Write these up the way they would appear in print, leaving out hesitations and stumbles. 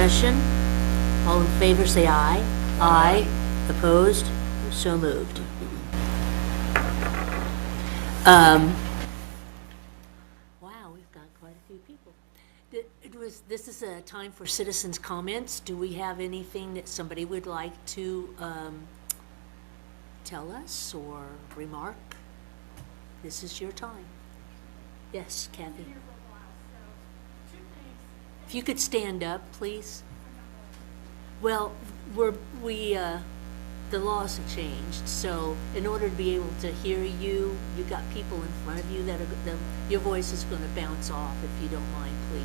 discussion? All in favor, say aye. Aye. Opposed? So moved. Wow, we've got quite a few people. This is a time for citizens' comments. Do we have anything that somebody would like to tell us or remark? This is your time. Yes, Kathy. If you could stand up, please. Well, the laws have changed, so in order to be able to hear you, you've got people in front of you that your voice is going to bounce off, if you don't mind, please.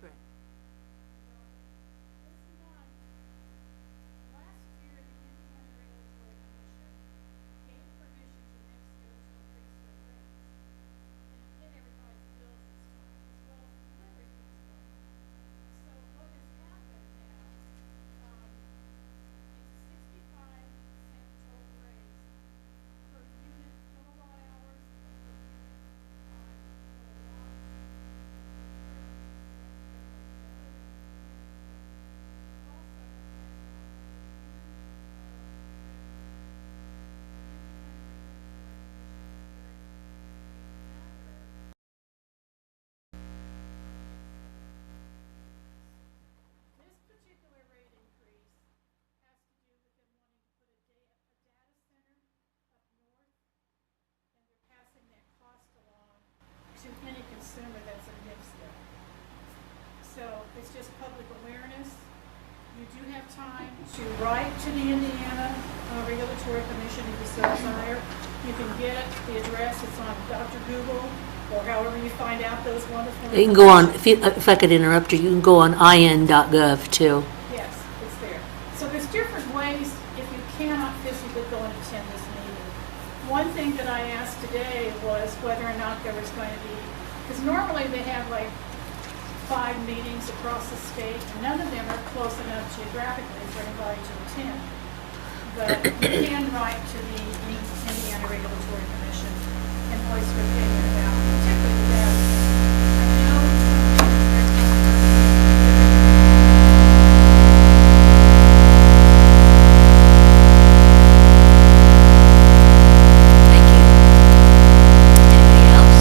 Correct. To any consumer that's in Hicksville. So it's just public awareness. You do have time to write to the Indiana Regulatory Commission if you so desire. You can get the address, it's on Dr. Google, or however you find out those wonderful. You can go on, if I could interrupt you, you can go on in.gov too. Yes, it's there. So there's different ways if you cannot physically go and attend this meeting. One thing that I asked today was whether or not there was going to be, because normally they have like 5 meetings across the state, and none of them are close enough geographically for anybody to attend. But you can write to the Indiana Regulatory Commission and voice your opinion about particularly that. I know Thank you. Anybody else?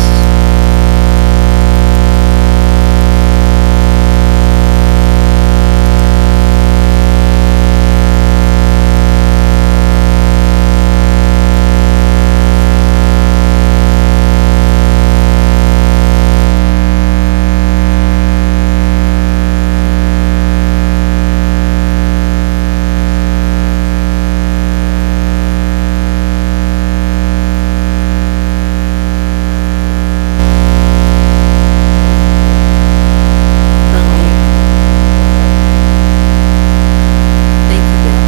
Thank you, Bill.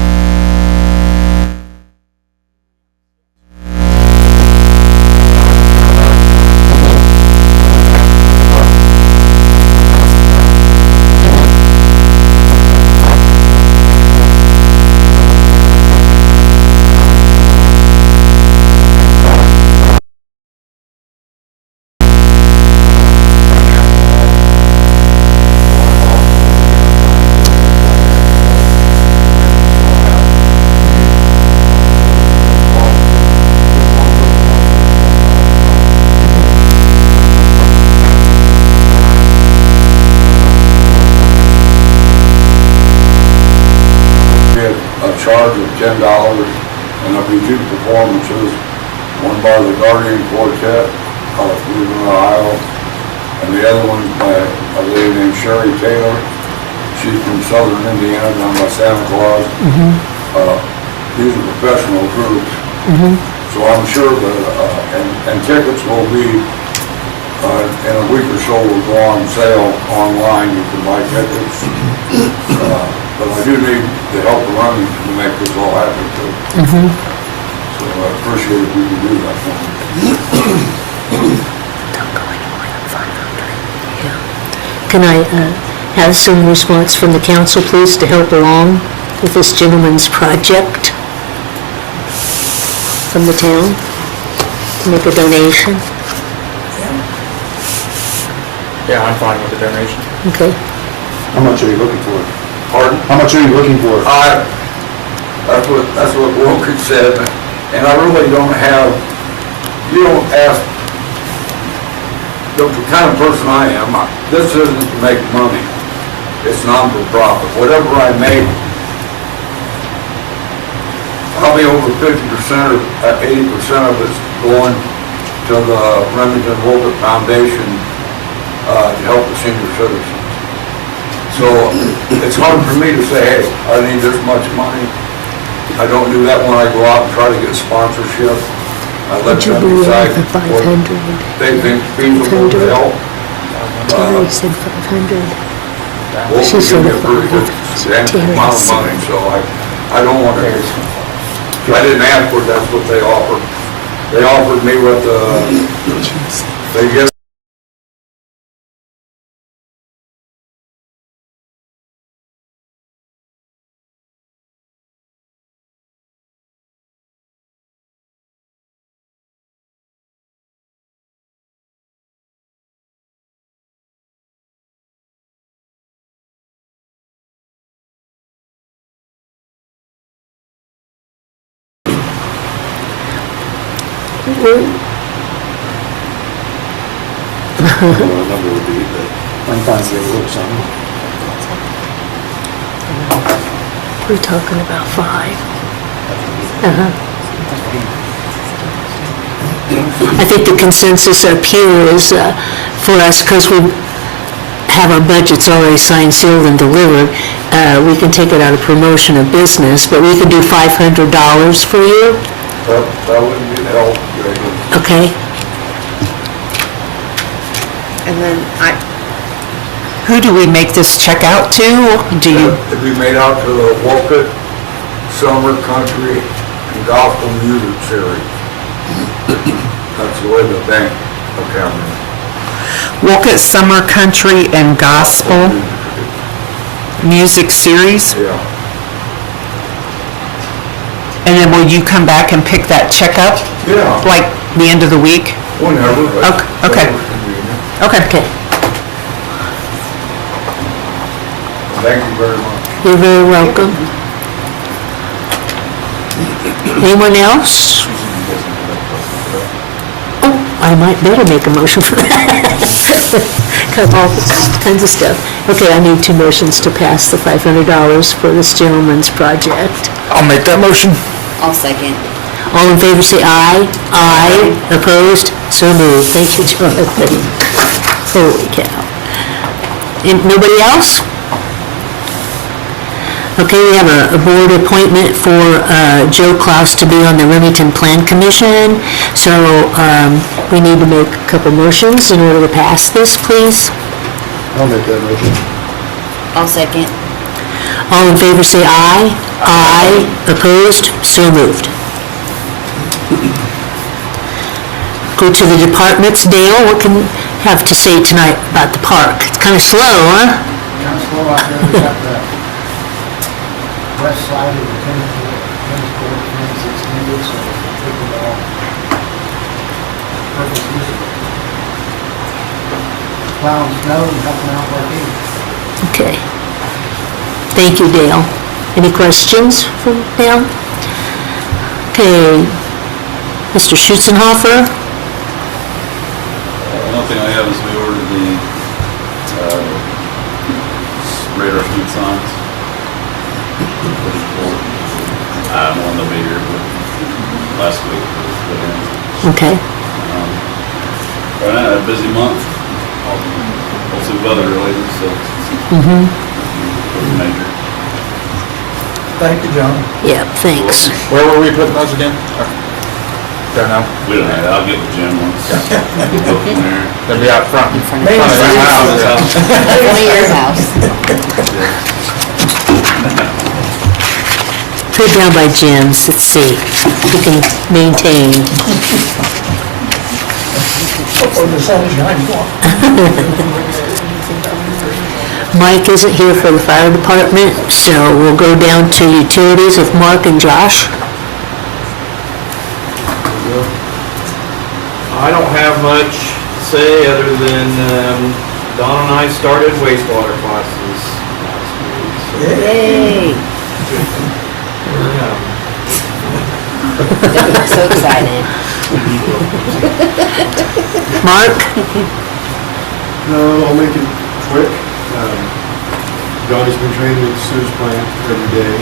Get a charge of $10, and there'll be 2 performances, one by the Guardian Quartet out of Cleveland, Ohio, and the other one by a lady named Sherry Taylor. She's from southern Indiana, down by Santa Claus. These are professional groups, so I'm sure that, and tickets will be, in a week or so, will go on sale online. You can buy tickets. But I do need the help of running to make this all happen too. So I appreciate if you can do that for me. Can I have some response from the council, please, to help along with this gentleman's project from the town? To make a donation? Yeah, I'm fine with the donation. Okay. How much are you looking for? Pardon? How much are you looking for? That's what Wilkie said, and I really don't have, you don't ask, the kind of person I am, this isn't to make money. It's non-for-profit. Whatever I make, probably over 50% or 80% of it's going to the Remington Wolcott Foundation to help the senior citizens. So it's hard for me to say, hey, I need this much money. I don't do that when I go out and try to get sponsorship. I let Would you them be willing decide for what 500? they think feasible to 500? help. Terry said 500. Wolcott She give said me a pretty good 500. substantial Terry amount of said- money, so I don't want to, I didn't ask for it, that's what they offered. They offered me what they get. I don't know what the number would be, but I'm fine with a little something. We're talking about 5. I think the consensus up here is for us, because we have our budgets already signed, sealed, and delivered, we can take it out of promotion of business, but we can do $500 for you, That wouldn't be help, Greg. okay? And then who do we make this check out to? Do you, It'd be made out to the Wolcott Summer Country and Gospel Music Series. That's the way the bank account is. Wolcott Summer Country and Gospel Music Series? Yeah. And then will you come back and pick that check up? Yeah. Like the end of the week? Whenever. Okay. Okay. Okay, Thank you very much. you're very welcome. Anyone else? Oh, I might better make a motion for that. Cut all kinds of stuff. Okay, I need 2 motions to pass the $500 for this gentleman's project. I'll make that motion. I'll second. All in favor, say aye. Aye. Opposed? So moved. Thank you, Jonathan. Holy cow. And nobody else? Okay, we have a board appointment for Joe Klaus to be on the Remington Plan Commission. So we need to make a couple motions in order to pass this, please. I'll make that motion. I'll second. All in favor, say aye. Aye. Opposed? So moved. Go to the departments. Dale, what can you have to say tonight about the park? It's kind of slow, huh? Kind of slow out there, we got the west side of the tennis court, fence extended, so we took it all. Purpose use of it. Plowing snow and helping out working. Okay. Thank you, Dale. Any questions from Dale? Okay. Mr. Schutzenhofer? The only thing I have is we ordered the radar speed signs. One to be here, but last week it was put in. Okay. Right now, a busy month. Also weather related, so. Nothing major. Thank you, John. Yeah, thanks. Where were we putting those again? Don't know. We don't have, I'll get the gym ones. We'll go from there. They'll be out front. In front of the house. Only your house. Put it down by Jim's, let's see. We can maintain. Oh, the sunshine. Mike isn't here for the fire department, so we'll go down to utilities with Mark and Josh. I don't have much to say other than Don and I started wastewater classes last week. So, Yay. yeah. So excited. Mark? No, I'll make it quick. Donnie's been training at the sewage plant every day,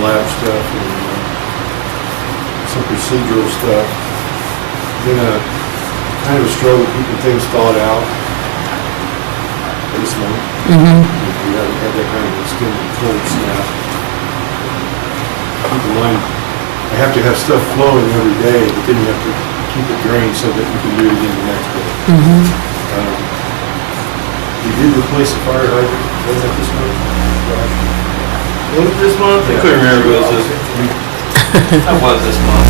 lab stuff and some procedural stuff. Been a kind of a struggle keeping things thawed out this month. We haven't had that kind of extended cold snap. Keep in mind, I have to have stuff flowing every day, but then you have to keep it drained so that you can do it again the next day. We did replace the fire hydrant, wasn't that this month? Josh? Was it this month? I couldn't remember if it was this. That was this month.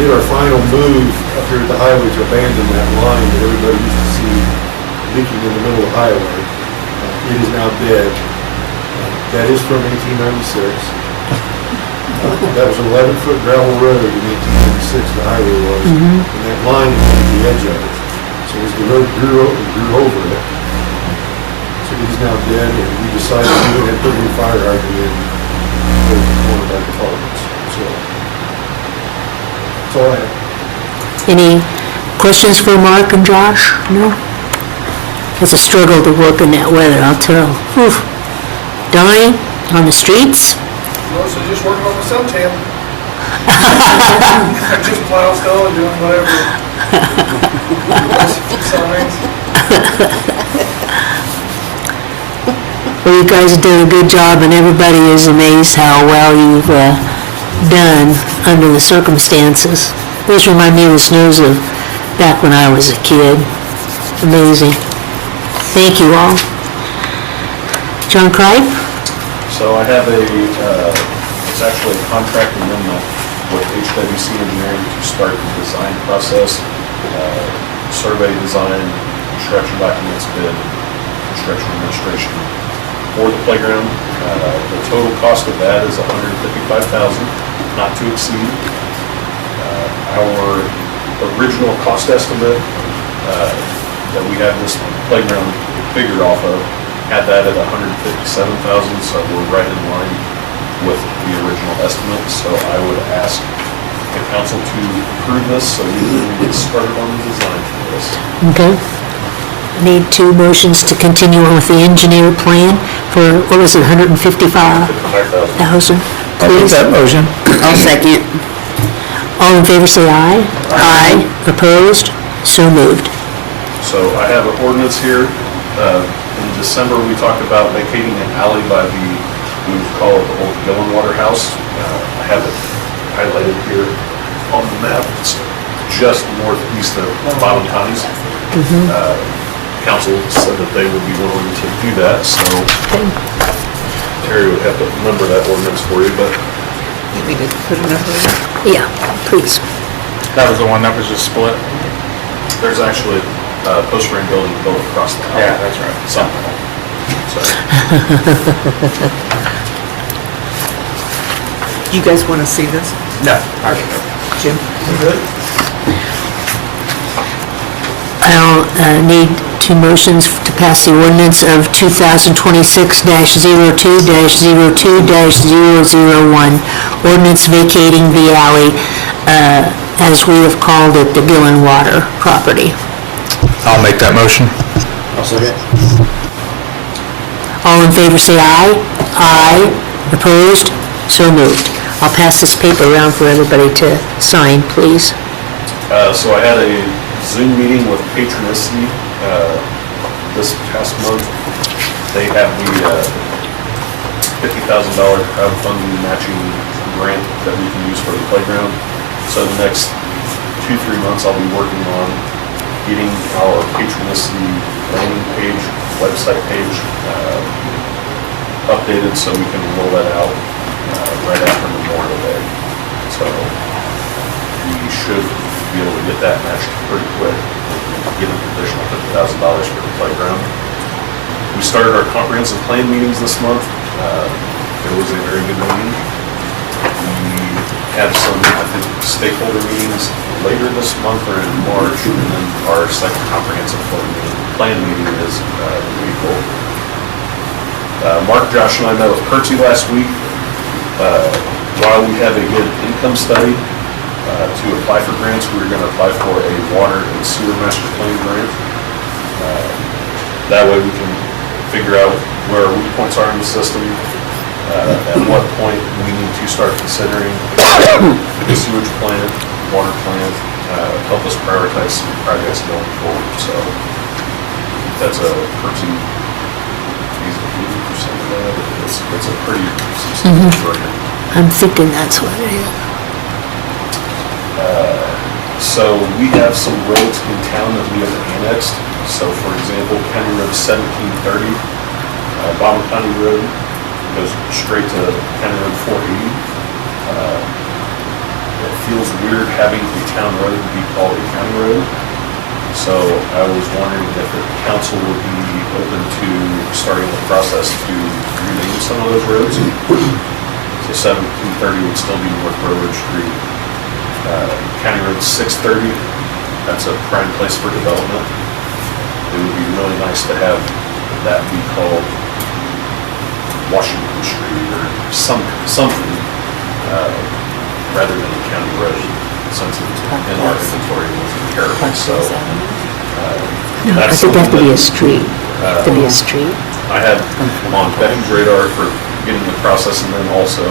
We did our final move up here at the highway to abandon that line that everybody used to see leaking in the middle of the highway. It is now dead. That is from 1896. That was an 11-foot gravel road in 1896, the highway was. And that line is at the edge of it. So as the road grew over it, so it is now dead, and we decided to go ahead and put a new fire hydrant in both one of our departments. So that's all I have. Any questions for Mark and Josh? No? It's a struggle to work in that weather, I'll tell. Oof. Donnie, on the streets? Mostly just working on the suntan. Just plow snow and doing whatever. Signs. Well, you guys did a good job, and everybody is amazed how well you've done under the circumstances. These remind me of the snows of back when I was a kid. Amazing. Thank you all. John Cripe? So I have it's actually a contract amendment with HWC Engineering to start the design process, survey design, construction documents bid, construction administration for the playground. The total cost of that is $155,000, not to exceed. Our original cost estimate that we have this playground figured off of had that at $157,000, so we're right in line with the original estimate. So I would ask the council to approve this so we can get started on the design for this. Okay. Need two motions to continue on with the engineer plan for, what was it, $155,000? $55,000. I'll make Please. that motion. I'll second. All in favor, say aye. Aye. Opposed? So moved. So I have an ordinance here. In December, we talked about vacating an alley by we call it the old Gillenwater House. I have it highlighted here on the map. It's just northeast of Valentine's. Council said that they would be willing to do that, so Terry would have to remember that ordinance for you, but You need to put a number in. Yeah, please. That was the one that was just split. there's actually a post-frame building built across the alley. Yeah, that's right. Somehow. So, You guys want to see this? No. Jim? I'll need two motions to pass the ordinance of 2026-02-02-001, ordinance vacating the alley, as we have called it, the Gillenwater property. I'll make that motion. I'll second. All in favor, say aye. Aye. Opposed? So moved. I'll pass this paper around for everybody to sign, please. so I had a Zoom meeting with Patronicity this past month. They have the $50,000 crowdfunding matching grant that we can use for the playground. So the next 2-3 months, I'll be working on getting our Patronicity landing page, website page updated so we can roll that out right after Memorial Day. So we should be able to get that matched pretty quick, get an additional $50,000 for the playground. We started our comprehensive plan meetings this month. It was a very good meeting. We have some, I think, stakeholder meetings later this month or in March, and then our second comprehensive plan meeting is in April. Mark, Josh, and I met with Percy last week. While we have a good income study to apply for grants, we're going to apply for a water and sewer master plan grant. That way we can figure out where our weak points are in the system, at what point we need to start considering the sewage plant, water plant, help us prioritize some projects going forward. So that's a Percy, he's 80% of that. It's a pretty substantial grant. I'm thinking that's what it is. So we have some roads in town that we have annexed. So for example, County Road 1730, Bottom County Road goes straight to County Road 480. It feels weird having a town road be called a county road. So I was wondering if the council would be open to starting the process to rename some of those roads. So 1730 would still be North Railroad Street. County Road 630, that's a prime place for development. It would be really nice to have that be called Washington Street or something, rather than a county road, since it's in our inventory was terrible. So No, I that's think that something to be a street. To be a street. I had on Beckham's radar for getting the process, and then also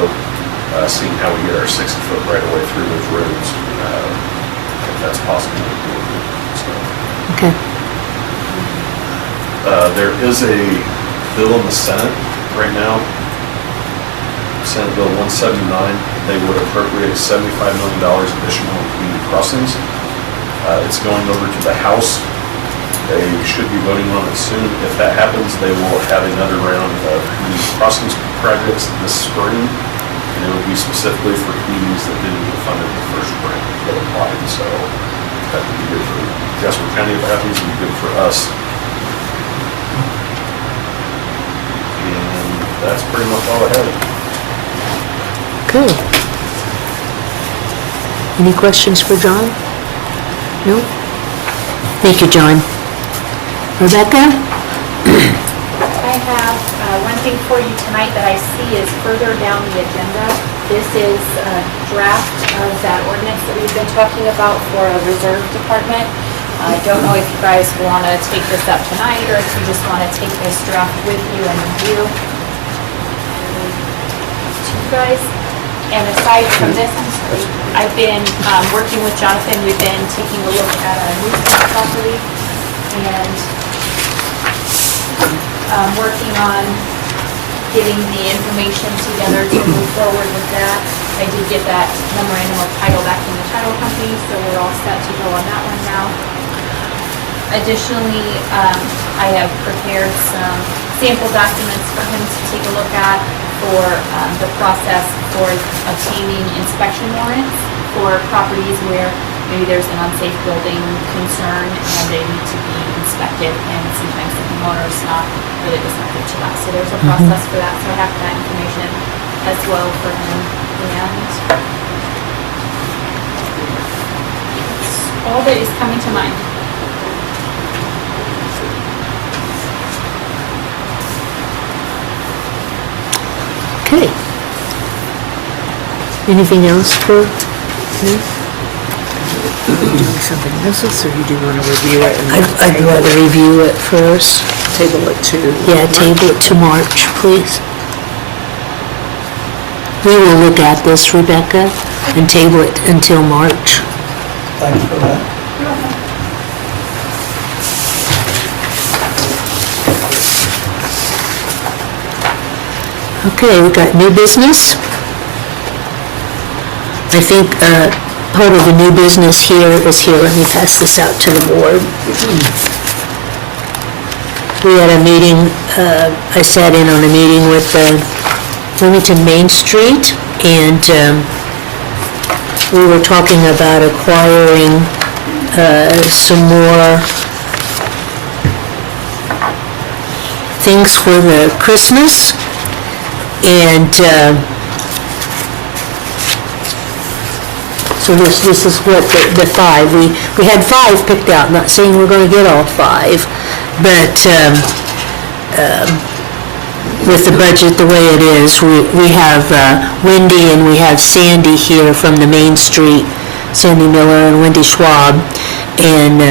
seeing how we get our 60-foot right away through those roads, if that's possible. So, Okay. there is a bill in the Senate right now, Senate Bill 179. They would appropriate $75 million additional in community crossings. It's going over to the House. They should be voting on it soon. If that happens, they will have another round of community crossings projects this spring, and it would be specifically for communities that didn't get funded the first grant that applied. So that would be good for Jasper County if it happens, and good for us. And that's pretty much all I had. Good. Any questions for John? No? Thank you, John. Rebecca? I have one thing for you tonight that I see is further down the agenda. This is a draft of that ordinance that we've been talking about for a reserve department. I don't know if you guys want to take this up tonight or if you just want to take this draft with you and review. To you guys. And aside from this, I've been working with Jonathan. We've been taking a look at our nuisance property and working on getting the information together to move forward with that. I did get that memorandum of title back from the title company, so we're all set to go on that one now. Additionally, I have prepared some sample documents for him to take a look at for the process for obtaining inspection warrants for properties where maybe there's an unsafe building concern and they need to be inspected, and sometimes the homeowner is not really receptive to that. So there's a process for that, so I have that information as well for him. And that's all that is coming to mind. Okay. Anything else for me? Doing something else, or you do want to review it? I'd rather review it first. Table it to. Yeah, table it to March, please. We will look at this, Rebecca, and table it until March. Thanks for that. Okay, we got new business. I think part of the new business here is here. Let me pass this out to the board. We had a meeting, I sat in on a meeting with Wilmington Main Street, and we were talking about acquiring some more things for the Christmas. And so this is what the five, we had five picked out, not saying we're gonna get all five, but with the budget the way it is, we have Wendy and we have Sandy here from the Main Street, Sandy Miller and Wendy Schwab, and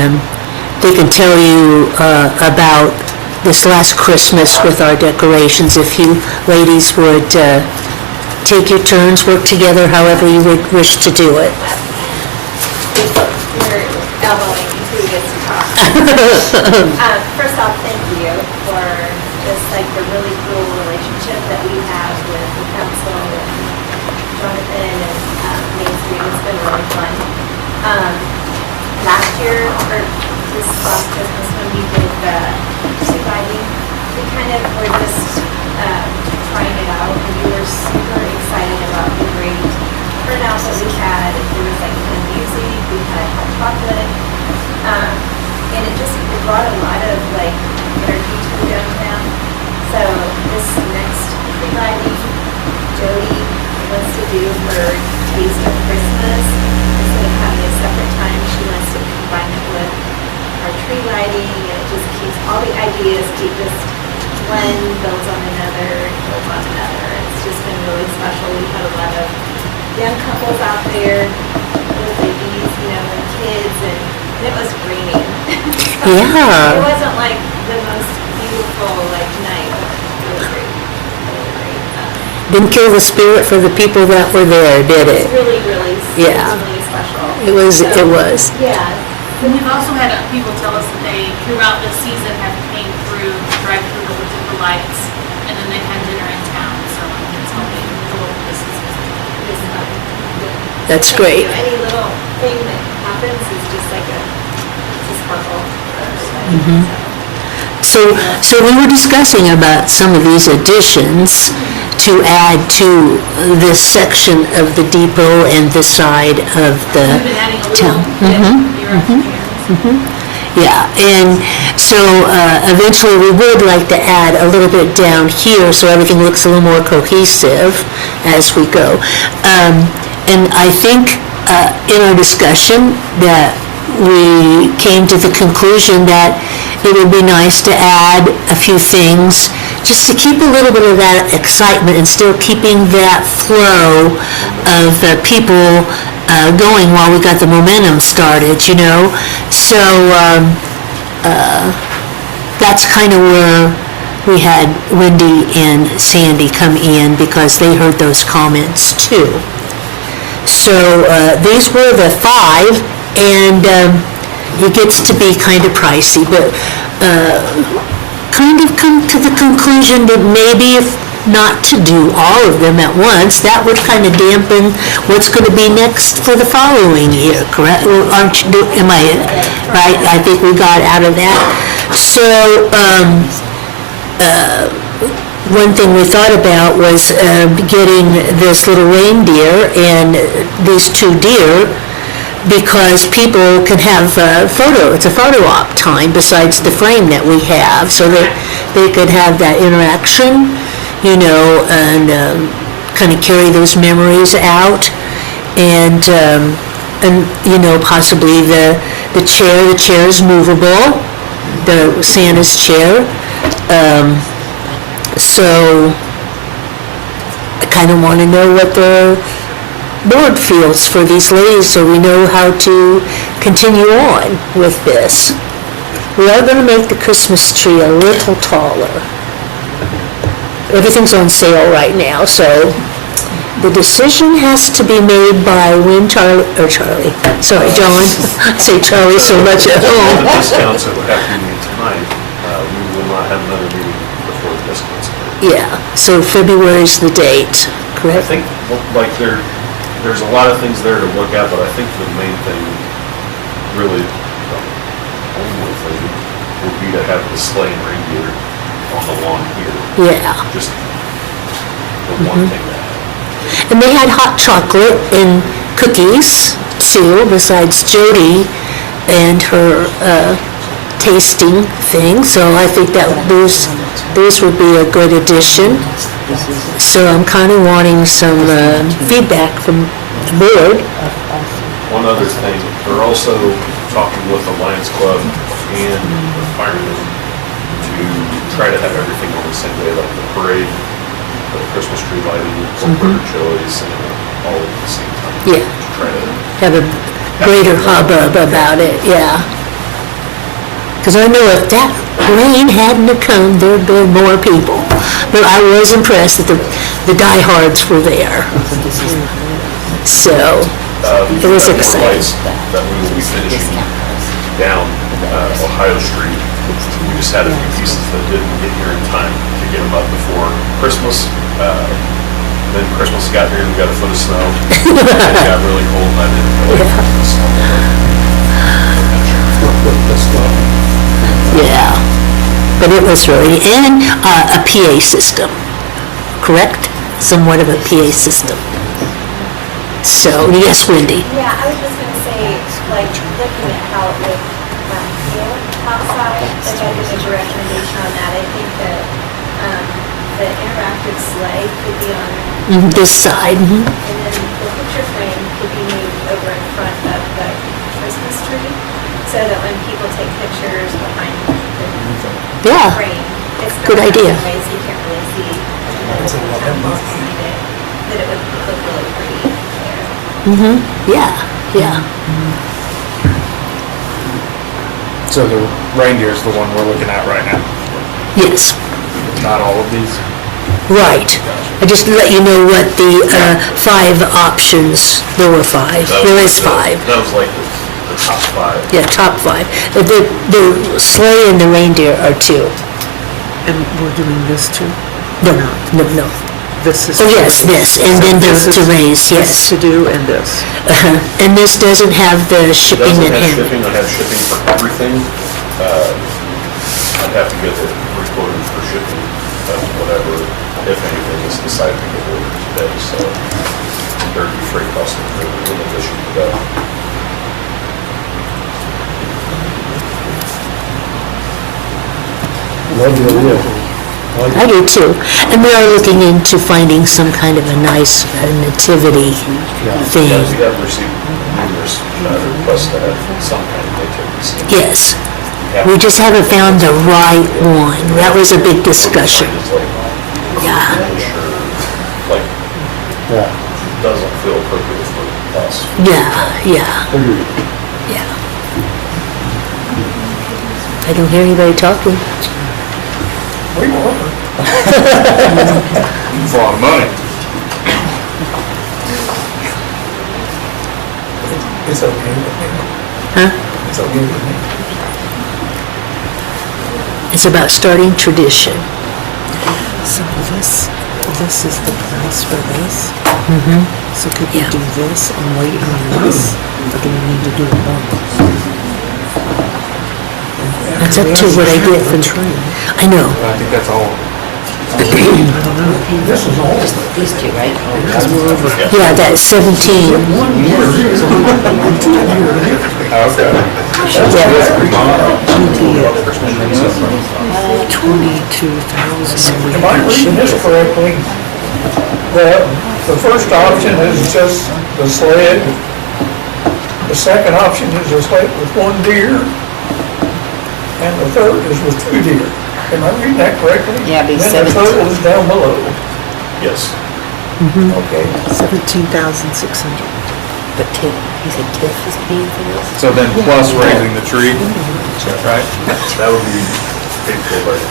they can tell you about this last Christmas with our decorations, if you ladies would take your turns, work together however you would wish to do it. You're elbowing until you get to talk. First off, thank you for just like the really cool relationship that we have with the council and Jonathan and Main Street. It's been really fun. Last year, or this last Christmas when we did the tree lighting, we kind of were just trying it out, and we were super excited about the great turnout that we had. There was like good music, we had hot chocolate, and it brought a lot of like energy to the downtown. So this next tree lighting, Jody wants to do her Taste of Christmas. Instead of having a separate time, she wants to combine it with our tree lighting, and it just keeps all the ideas keep just one builds on another and builds on another. It's just been really special. We've had a lot of young couples out there with babies, and kids, and it was raining. Yeah. It wasn't like the most beautiful night, but really great. Really great. Didn't kill the spirit for the people that were there, did it? It's really, really, Yeah. really special. It was. Yeah. And we've also had people tell us that they, throughout the season, have came through, drive through to look at the lights, and then they've had dinner in town, so it's helping the local businesses. That's great. Any little thing that happens is just like it's a sparkle for everybody. Mhm. So we were discussing about some of these additions to add to this section of the depot and this side of the We've been adding a town. little year after year. Yeah, and so eventually we would like to add a little bit down here so everything looks a little more cohesive as we go. And I think in our discussion that we came to the conclusion that it would be nice to add a few things just to keep a little bit of that excitement and still keeping that flow of people going while we got the momentum started, So that's kind of where we had Wendy and Sandy come in because they heard those comments too. So these were the five, and it gets to be kind of pricey, but kind of come to the conclusion that maybe if not to do all of them at once, that would kind of dampen what's going to be next for the following year, correct? Or am I right? I think we got out of that. So one thing we thought about was getting this little reindeer and these two deer, because people can have it's a photo op time besides the frame that we have, so that they could have that interaction, and kind of carry those memories out, and possibly the chair is movable, the Santa's chair. So I kind of want to know what the board feels for these ladies so we know how to continue on with this. We are going to make the Christmas tree a little taller. Everything's on sale right now, so the decision has to be made by when John, I say Charlie so much at The home. discounts that would have to be made tonight, we will not have another meeting before the discounts. Yeah, so February's the date, I correct? think, there's a lot of things there to look at, but I think the main thing, really, the only thing would be to have the sleigh and reindeer on the lawn here. Yeah. Just the one thing that. And they had hot chocolate and cookies too, besides Jody and her tasting thing. So I think that there's This would be a good addition. So I'm kind of wanting some feedback from the board. One other thing, they're also talking with the Lions Club and the firemen to try to have everything on the same day, like the parade, the Christmas tree lighting, burger chilies, and all at the same time. Yeah. To try to, Have a greater hubbub about it, yeah. Because I know if that rain hadn't have come, there'd been more people. But I was impressed that the diehards were there. So, we it was have more exciting. lights that we will be finishing down Ohio Street. We just had a few pieces that didn't get here in time to get them up before Christmas. Then Christmas got here, we got a foot of snow. And it got really cold, and I didn't really put the snow on. Yeah. But it was really, and a PA system, correct? Somewhat of a PA system. So, yes, Wendy? Yeah, I was just gonna say, like, looking at how it would feel outside, like I did a recommendation on that. I think that the interactive sleigh could be on, This side. and then the picture frame could be moved over in front of the Christmas tree, so that when people take pictures behind the Yeah. frame, it's Good idea. ways you can't really see. That it would look really pretty there. Yeah. So the reindeer is the one we're looking at right now, Yes, not all of these? right. I just to let you know what the 5 options, there were 5. There is 5. That was like the top 5. Yeah, top 5. The sleigh and the reindeer are 2. And we're doing this too? No. This is. Oh, yes, this, and then This to is- raise, This yes. to do and this. And this doesn't have the It shipping doesn't and have handling. shipping, I have shipping for everything. I'd have to get it recorded for shipping, whatever, if anything is decided to get ordered today, so there'd be freight costs included in addition to that. Love the idea. I do too. And we are looking into finding some kind of a nice nativity thing. Yeah, we have received numerous requests to have some kind of nativity scene. Yes. We just haven't found the right one. That was a big discussion. Yeah. Like, doesn't feel appropriate for us. Yeah. I don't hear anybody talking. We were. It's a lot of money. It's okay with me. Huh? It's okay with me. It's about starting tradition. So this is the price for this? So could we Yeah. do this and wait on this? Or do we need to do it both? That's up to what I get from, I know. I think that's all. This is all. These two, right? Yeah, that's 17. Okay. 22,000. Am I reading this correctly? The first option is just the sled. The second option is a sled with 1 deer. And the third is with 2 deer. Am I reading that correctly? Yeah, it'd be Then the 17. total is down below. Yes. Okay. 17,600. But TIF, he said TIF is paying for this? So then plus raising the tree, right? That would be paid for by the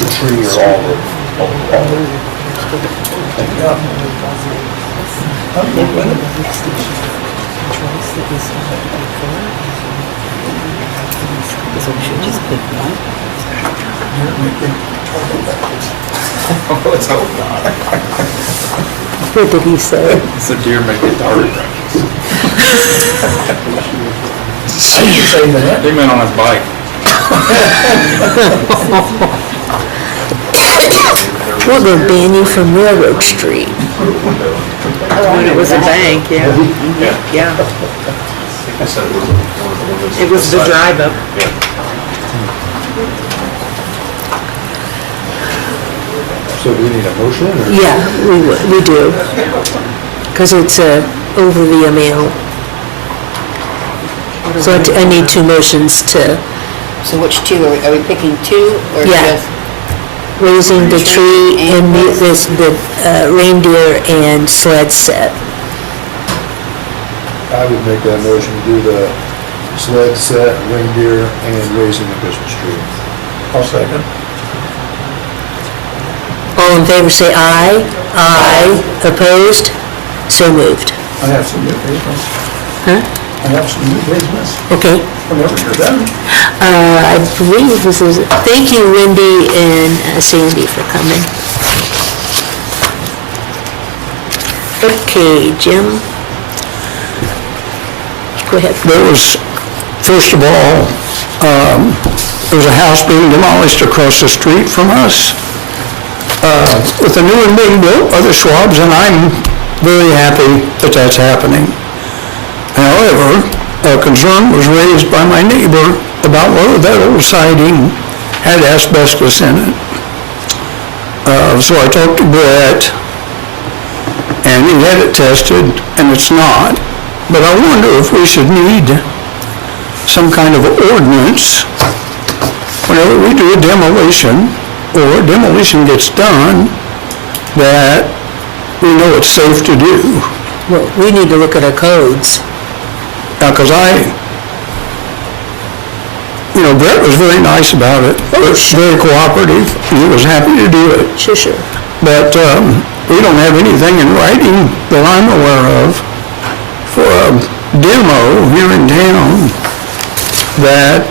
The tree or all the I'm good with it. Let's hope not. What did he say? It's a deer making dart. I didn't say that. He meant on his bike. We're gonna ban you from Railroad Street. When it was a bank, yeah. Yeah. Yeah. I think I said it was one of the It was the drive up. So do we need a motion or? Yeah, we do. Because it's over the amount. So I need two motions to, So which two, are we picking two or Yeah. just? raising the tree and the reindeer and sled set. I would make that motion to do the sled set, reindeer, and raising the Christmas tree. I'll second. All in favor say aye. Aye. Opposed? So moved. I have some new business. Huh? I have some new business. Okay. Whenever you're done. I believe this is, thank you, Wendy and Sandy, for coming. Okay, Jim. Go ahead. There was, first of all, there was a house being demolished across the street from us, with a new one being built by the Schwabs, and I'm very happy that that's happening. However, a concern was raised by my neighbor about whether that old siding had asbestos in it. So I talked to Brett, and he had it tested, and it's not. But I wonder if we should need some kind of ordinance whenever we do a demolition, or a demolition gets done, that we know it's safe to do. Well, we need to look at our codes. Because Brett was very nice about it. Very cooperative, and he was happy to do it. Sure. But we don't have anything in writing that I'm aware of for a demo here in town that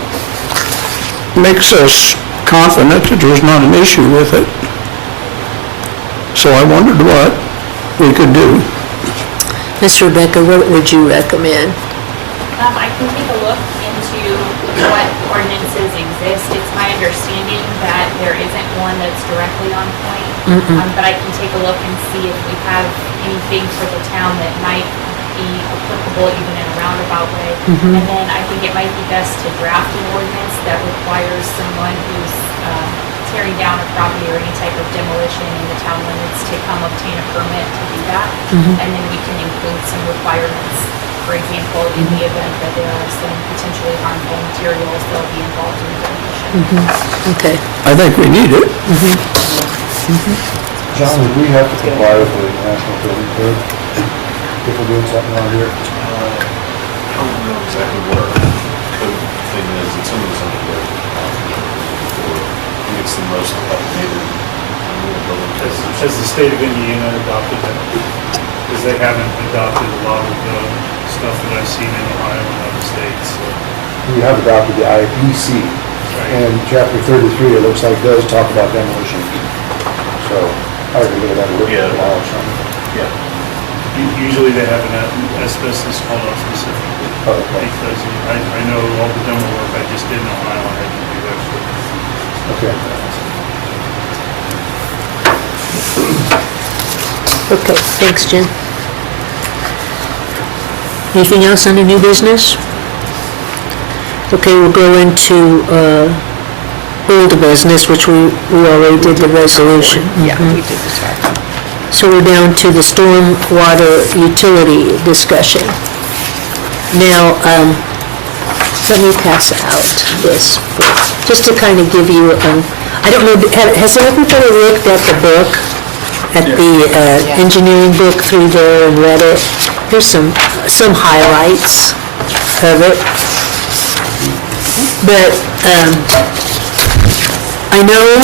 makes us confident that there's not an issue with it. So I wondered what we could do. Ms. Rebecca, what would you recommend? I can take a look into what ordinances exist. It's my understanding that there isn't one that's directly on point. But I can take a look and see if we have anything for the town that might be applicable even in a roundabout way. And then I think it might be best to draft an ordinance that requires someone who's tearing down a property or any type of demolition in the town limits to come obtain a permit to do that. And then we can include some requirements. For example, in the event that there are some potentially harmful materials that will be involved in the demolition. Okay. I think we need it. John, would we have to comply with the National Building Code if we're doing something around here? I don't know exactly what our code thing is, it's under the zoning code. I think it's the most updated. Has the state of Indiana adopted that? Because they haven't adopted a lot of the stuff that I've seen in Ohio and other states. So. We have adopted the IEC, and chapter 33, it looks like, does talk about demolition. So I would look at that a little bit tomorrow or something. Yeah. Usually they have an asbestos called out specifically. Okay. Because I know all the demo work I just did in Ohio, I had to do extra. Okay. Okay, thanks, Jen. Anything else under new business? Okay, we'll go into old business, which we already did the resolution. Yeah, we did this one. So we're down to the stormwater utility discussion. Now, let me pass out this, just to kind of give you, I don't know, has everybody looked at the book? At the engineering book through there and read it? Here's some highlights of it. But I know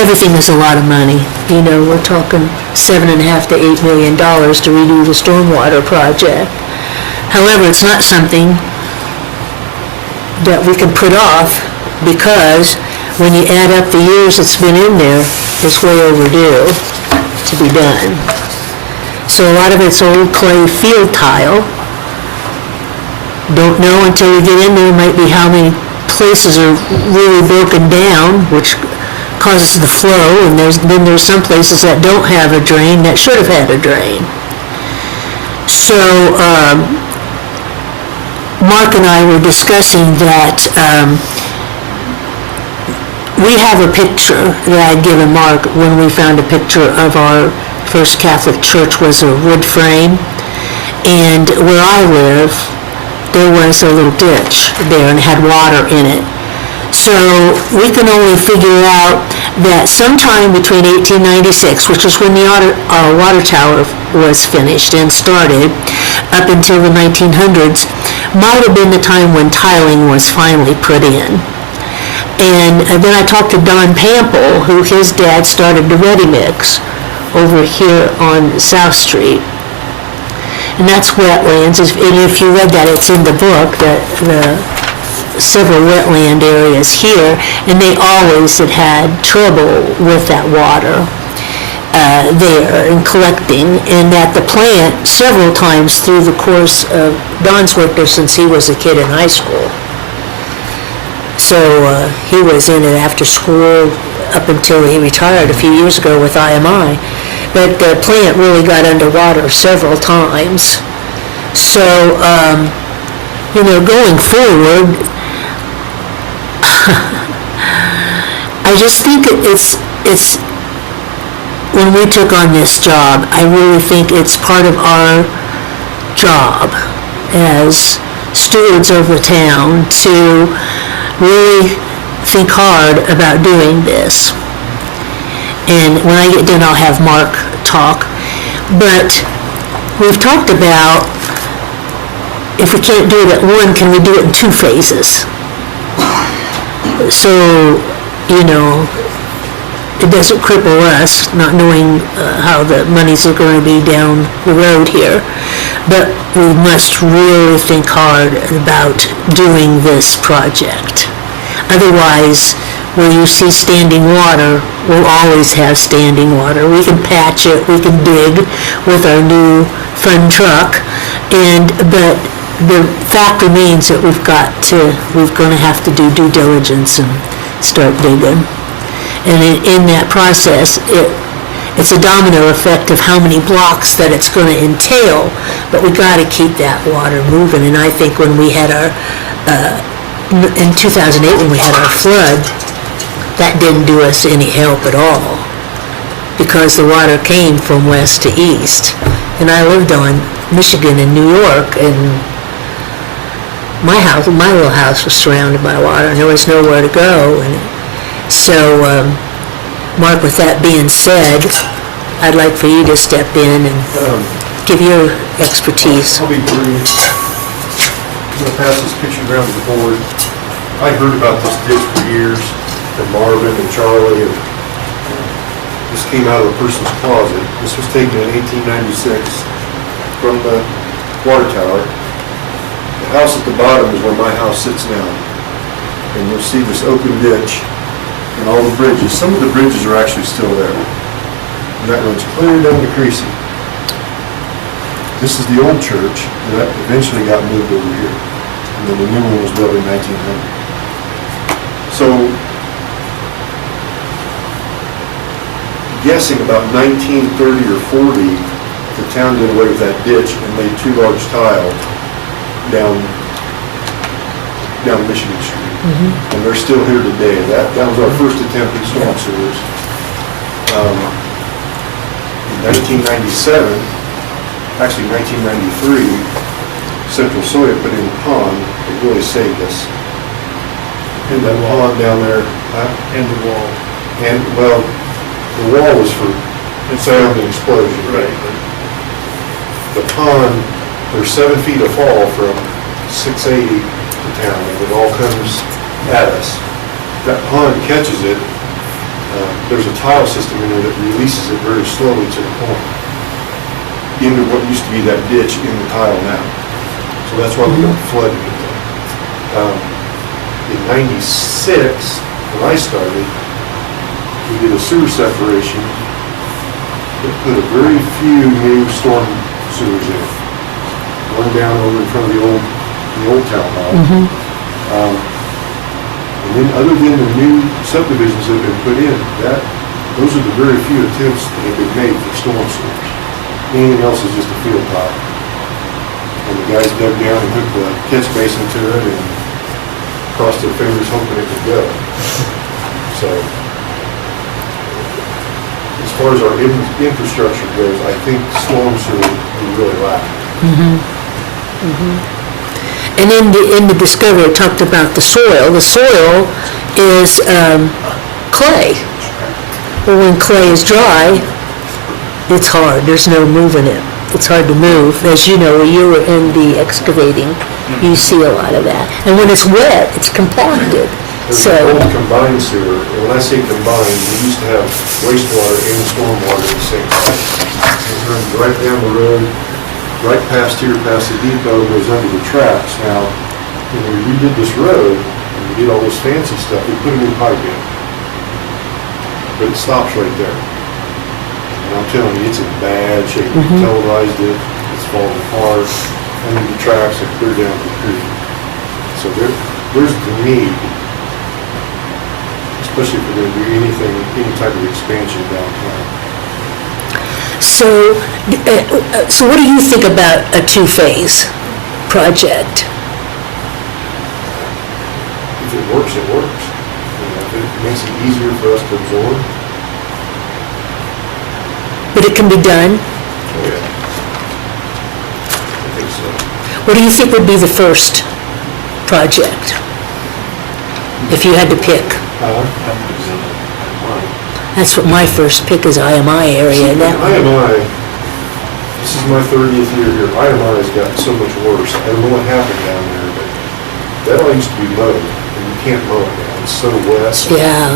everything is a lot of money. We're talking $7.5 to $8 million to redo the stormwater project. However, it's not something that we can put off, because when you add up the years it's been in there, it's way overdue to be done. So a lot of it's old clay field tile. Don't know until you get in there, might be how many places are really broken down, which causes the flow, and then there's some places that don't have a drain that should have had a drain. So Mark and I were discussing that, we have a picture that I'd given Mark when we found a picture of our First Catholic Church was a wood frame. And where I live, there was a little ditch there and had water in it. So we can only figure out that sometime between 1896, which is when the water tower was finished and started, up until the 1900s, might have been the time when tiling was finally put in. And then I talked to Don Pample, who his dad started the Ready Mix over here on South Street. And that's wetlands, and if you read that, it's in the book, the several wetland areas here, and they always had trouble with that water there and collecting, and that the plant, several times through the course of, Don's worked there since he was a kid in high school. So he was in it after school up until he retired a few years ago with IMI. But the plant really got underwater several times. So, going forward, I just think it's, when we took on this job, I really think it's part of our job as stewards of the town to really think hard about doing this. And when I get done, I'll have Mark talk. But we've talked about, if we can't do it at one, can we do it in 2 phases? So, it doesn't cripple us, not knowing how the monies are going to be down the road here. But we must really think hard about doing this project. Otherwise, where you see standing water, we'll always have standing water. We can patch it, we can dig with our new fun truck, but the fact remains that we're going to have to do due diligence and start digging. And in that process, it's a domino effect of how many blocks that it's going to entail, but we got to keep that water moving. And I think when we had in 2008, when we had our flood, that didn't do us any help at all, because the water came from west to east. And I lived on Michigan and New York, and my little house was surrounded by water, and there was nowhere to go. And so, Mark, with that being said, I'd like for you to step in and give your expertise. I'll be brief. I'm going to pass this picture around to the board. I heard about this ditch for years from Marvin and Charlie, and this came out of a person's closet. This was taken in 1896 from the water tower. The house at the bottom is where my house sits now. And you'll see this open ditch and all the bridges. Some of the bridges are actually still there. And that runs clear down to Creasy. This is the old church that eventually got moved over here. And then the new one was built in 1900. So, guessing about 1930 or 40, the town did away with that ditch and made 2 large tile down Michigan Street. And they're still here today. That was our first attempt at storm sewers. In 1997, actually 1993, Central Soya put in a pond that really saved us. And that pond down there, And the wall. and, well, the wall was for sound and explosion. Right. The pond, there's 7 feet of fall from 680 to town, and it all comes at us. That pond catches it. There's a tile system in there that releases it very slowly to the point, into what used to be that ditch in the tile now. So that's why we don't flood anything. In 96, when I started, we did a sewer separation that put a very few new storm sewers in. One down over in front of the old town hall. And then other than the new subdivisions that have been put in, those are the very few attempts that have been made for storm sewers. Anything else is just a field tile. And the guys dug down and hooked the catch basin to it and crossed their fingers hoping it would go. So, as far as our infrastructure goes, I think storm sewer we really lack. And in the discovery, it talked about the soil. The soil is clay. Well, when clay is dry, it's hard. There's no moving it. It's hard to move. As you know, you were in the excavating, you see a lot of that. And when it's wet, it's compacted. There's So, an old combined sewer, and when I say combined, we used to have wastewater and stormwater in the same place. It runs right down the road, right past here, past the depot, goes under the tracks. Now, when we redid this road, and we did all this fancy stuff, we put a new pipe in. But it stops right there. And I'm telling you, it's in bad shape. We televised it, it's falling apart, under the tracks and clear down the creek. So there's the need, especially if we're gonna do anything, any type of expansion downtown. so, so what do you think about a two-phase project? If it works, it works. You know, if it makes it easier for us to absorb, But it can be done? oh yeah. I think so. What do you think would be the first project? If you had to pick? That's what my first pick is, IMI area. That one. IMI, this is my 30th year here, IMI has gotten so much worse. I don't know what happened down there, but that all used to be mowed, and you can't mow it now, it's so wet. Yeah,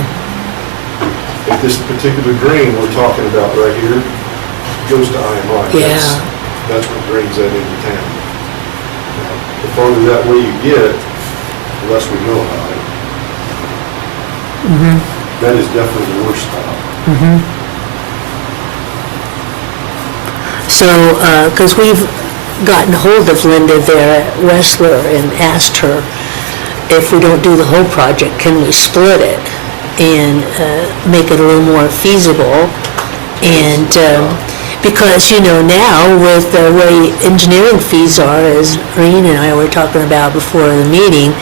If this particular drain we're talking about right here goes to IMI. That's what drains that into town. Now, the farther that way you get, the less we know about it. That is definitely the worst spot. so, because we've gotten hold of Linda there at Westler and asked her if we don't do the whole project, can we split it and make it a little more feasible? And because, you know, now with the way engineering fees are, as Reen and I were talking about before the meeting,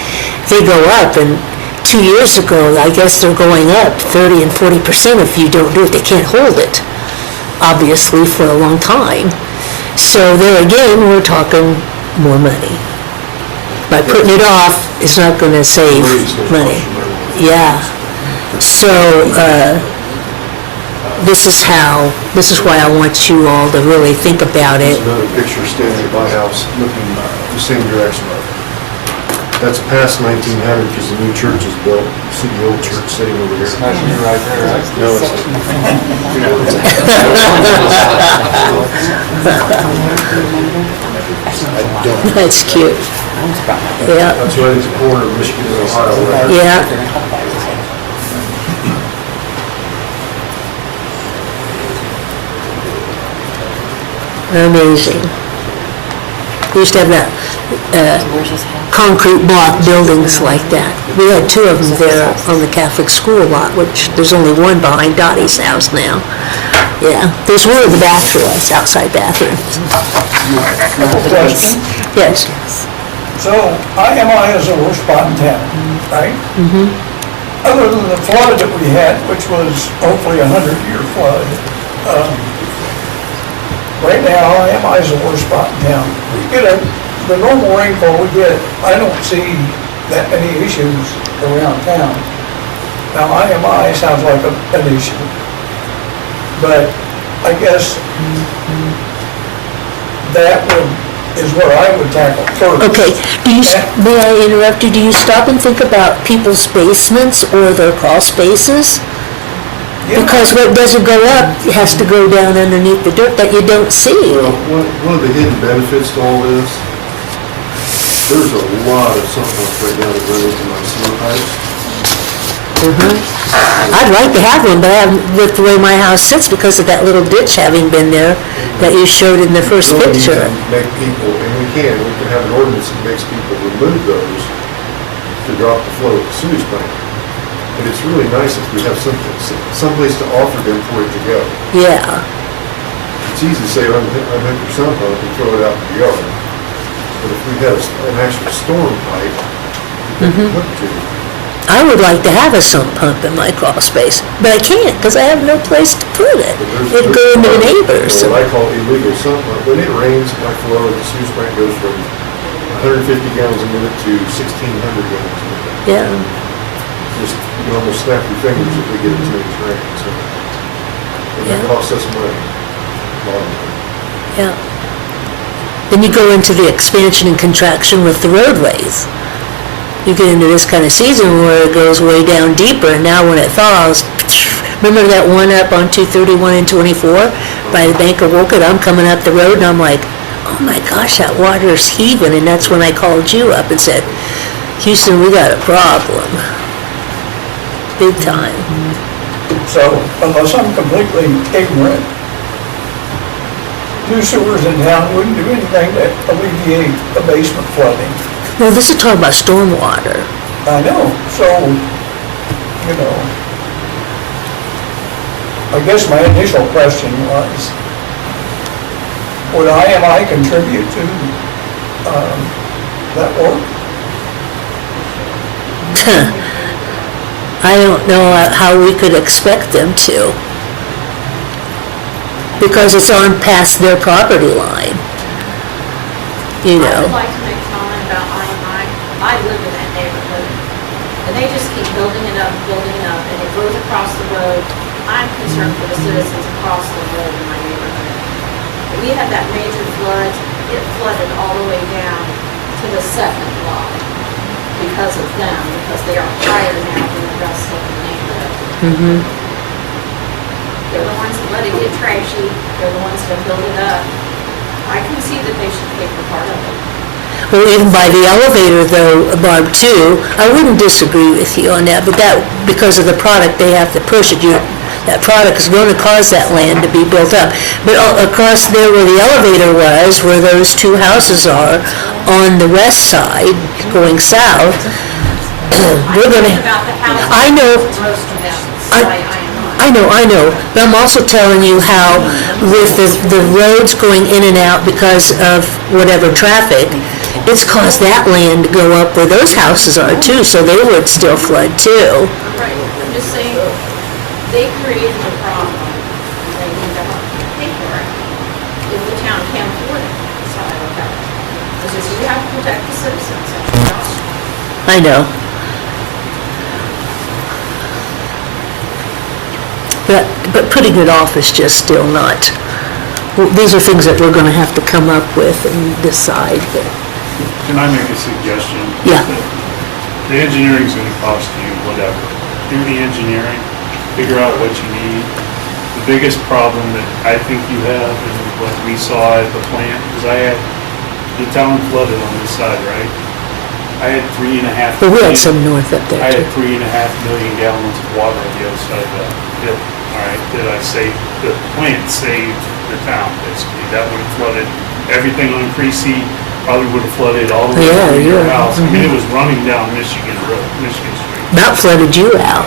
they go up, and 2 years ago, I guess they're going up 30 and 40% if you don't do it. They can't hold it, obviously, for a long time. So there again, we're talking more money. By putting it off, it's not gonna save money. Yeah. So, this is why I want you all to really think about it. There's another picture standing at my house looking the same direction. That's past 1900 because the new church is built. See the old church sitting over here? That's you right there, right? No, it's That's cute. Yeah, That's right at the corner of Michigan and Ohio, right? yeah. Amazing. We used to have that, concrete block buildings like that. We had two of them there on the Catholic school lot, which there's only one behind Dottie's house now. Yeah, there's one in the bathrooms, outside bathrooms. Question? Yes. So IMI is the worst spot in town, right? Other than the flood that we had, which was hopefully a 100-year flood, right now IMI is the worst spot in town. We get the normal rainfall we get, I don't see that many issues around town. Now IMI sounds like an issue, but I guess that is what I would tackle first. Okay, may I interrupt you? Do you stop and think about people's basements or their crawl spaces? Yeah. Because what doesn't go up has to go down underneath the dirt that you don't see. Well, one of the hidden benefits to all this, there's a lot of something up right down the road to my sewer pipes. I'd like to have one, but I haven't, with the way my house sits, because of that little ditch having been there that you showed in the first Really need picture. to make people, and we can have an ordinance that makes people remove those to drop the flow of the sewage plant. And it's really nice if we have someplace to offer them for it to go. Yeah, It's easy to say, unhook your sump pump and throw it out in the yard. But if we had an actual storm pipe, we could hook to. I would like to have a sump pump in my crawl space, but I can't because I have no place to put it. It'd go into the neighbors. What I call illegal sump pump. When it rains, my flow of the sluice pipe goes from 150 gallons a minute to 1,600 gallons a minute. Yeah, Just, you almost snap your fingers if we get it too much rain, so. And that Yeah. costs us money. A lot of money. yeah. Then you go into the expansion and contraction with the roadways. You get into this kind of season where it goes way down deeper, and now when it thaws, remember that one up on 231 and 24 by the Bank of Woken? I'm coming up the road and I'm like, oh my gosh, that water's heaving, and that's when I called you up and said, Houston, we got a problem. Big time. So unless I'm completely ignorant, new sewers in town wouldn't do anything to alleviate the basement flooding. No, this is talking about stormwater. I know, so, you know, I guess my initial question was, would IMI contribute to that work? I don't know how we could expect them to. Because it's on past their property line. You I know. would like to make a comment about IMI. I live in that neighborhood, and they just keep building it up, and it goes across the road. I'm concerned for the citizens across the road in my neighborhood. We had that major flood, it flooded all the way down to the second block because of them, because they are higher now than the rest of the neighborhood. Mm-hmm. They're the ones that let it get trashy, they're the ones that build it up. I can see that they should pay for part of it. Well, even by the elevator though, Barb, too, I wouldn't disagree with you on that, but that, because of the product, they have to push it. That product is going to cause that land to be built up. But across there where the elevator was, where those two houses are, on the west side, going south, we're gonna, I know, I know, but I'm also telling you how with the roads going in and out because of whatever traffic, it's caused that land to go up where those houses are too, so they would still flood too. Right, I'm just saying, they created the problem, they need to pay for it. If the town can't afford it, that's how I look at it. It's just, you have to protect the citizens, that's your job. I know. But putting it off is just still not, well, these are things that we're gonna have to come up with and decide. Can I make a suggestion? Yeah. The engineering's gonna cost you whatever. Do the engineering, figure out what you need. The biggest problem that I think you have, and what we saw at the plant, is the town flooded on this side, right? I had 3.5. But we had some north up there I had too. 3.5 million gallons of water on the other side of that hill. All right, the plant saved the town, basically. That would have flooded everything on Creasy, probably would have flooded all the way through your house. I mean, it was running down Michigan Road, Michigan Street. About flooded you out.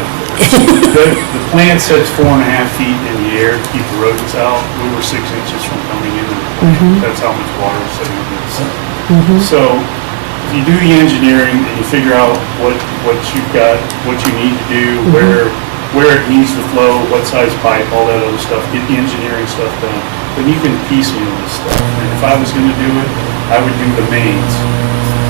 The plant sets 4.5 feet in the air to keep the rodents out. We were 6 inches from coming into the plant. That's how much water was sitting on the inside. So if you do the engineering and you figure out what you've got, what you need to do, where it needs to flow, what size pipe, all that other stuff, get the engineering stuff done, then you can piecemeal this stuff. And if I was gonna do it, I would do the mains.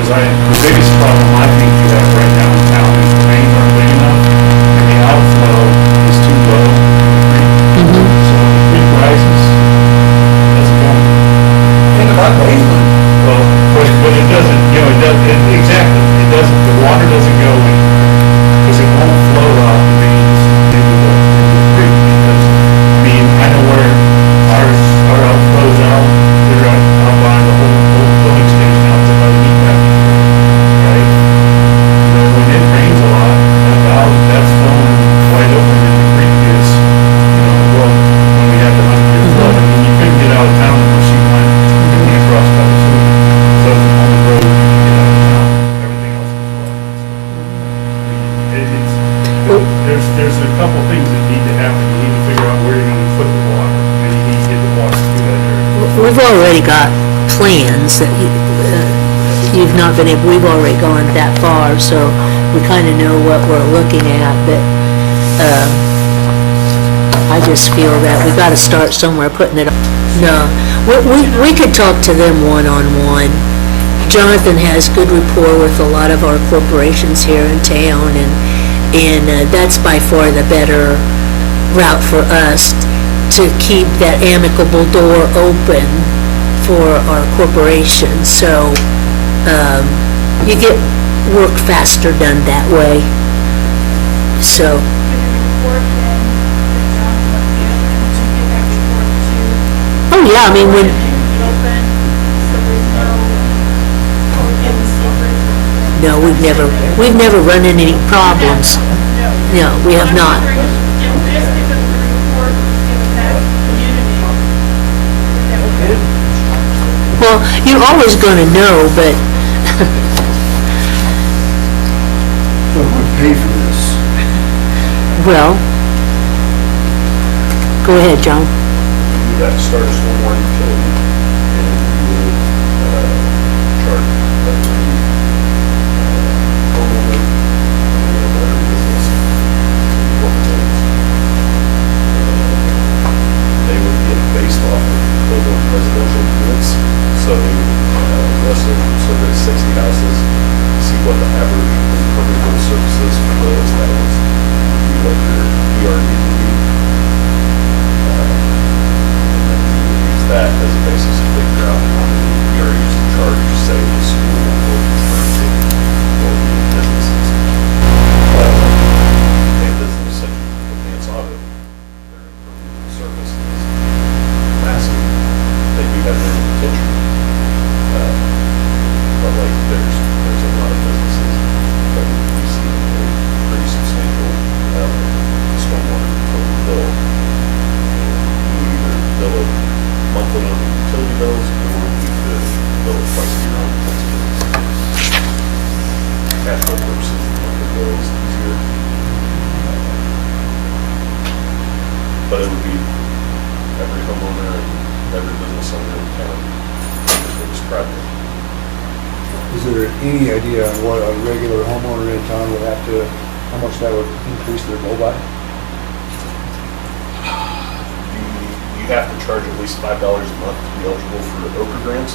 Because the biggest problem I think you have right now in town is the mains aren't big enough and the outflow is too low. So the creek rises, doesn't go. Into my basement. Well, but it doesn't, exactly, it doesn't, the water doesn't go in, because it won't flow out the mains into the creek, because, I mean, I know where our outflows out, they're out behind the whole filling station out there by the meat packing, right? You know, when it rains a lot, that's flowing wide open in the creek is, well, when we had the 100-year flood, I mean, you couldn't get out of town unless you went across by the sewer. So it's the only road you can get out of town. Everything else is flooded. There's a couple things that need to happen. You need to figure out where you're gonna put the water, and you need to get the water through that area. We've already got plans that you've not been able, we've already gone that far, so we kind of know what we're looking at, but, I just feel that we gotta start somewhere, putting it, no, we could talk to them one-on-one. Jonathan has good rapport with a lot of our corporations here in town, and that's by far the better route for us to keep that amicable door open for our corporations, so, you get work faster done that way, so. Oh, yeah, I mean, when, no, we've never run into any problems. No, we have not. Well, you're always gonna know, but So who would pay for this? well, go ahead, John. You'd have to start a stormwater utility, and you would charge every homeowner, and every business, corporate names. They would get based off of total residential units, so Russell surveyed 60 houses, see what the average impermeable surface is for those, that was what your PRD would be. That as a basis to figure out how many areas to charge, say, the school or the nursing or the businesses. A business such as Advance Auto, their impermeable surface is massive. They do have their potential. But like, there's a lot of businesses that we see a pretty substantial stormwater total bill. You either bill it monthly on the utility bills, or we could bill it twice a year on the bills. Cash flow purposes, monthly bills easier. But it would be every homeowner and every business owner in town for this project. Is there any idea on what a regular homeowner in town would have to, how much that would increase their bill by? You have to charge at least $5 a month to be eligible for Oprah grants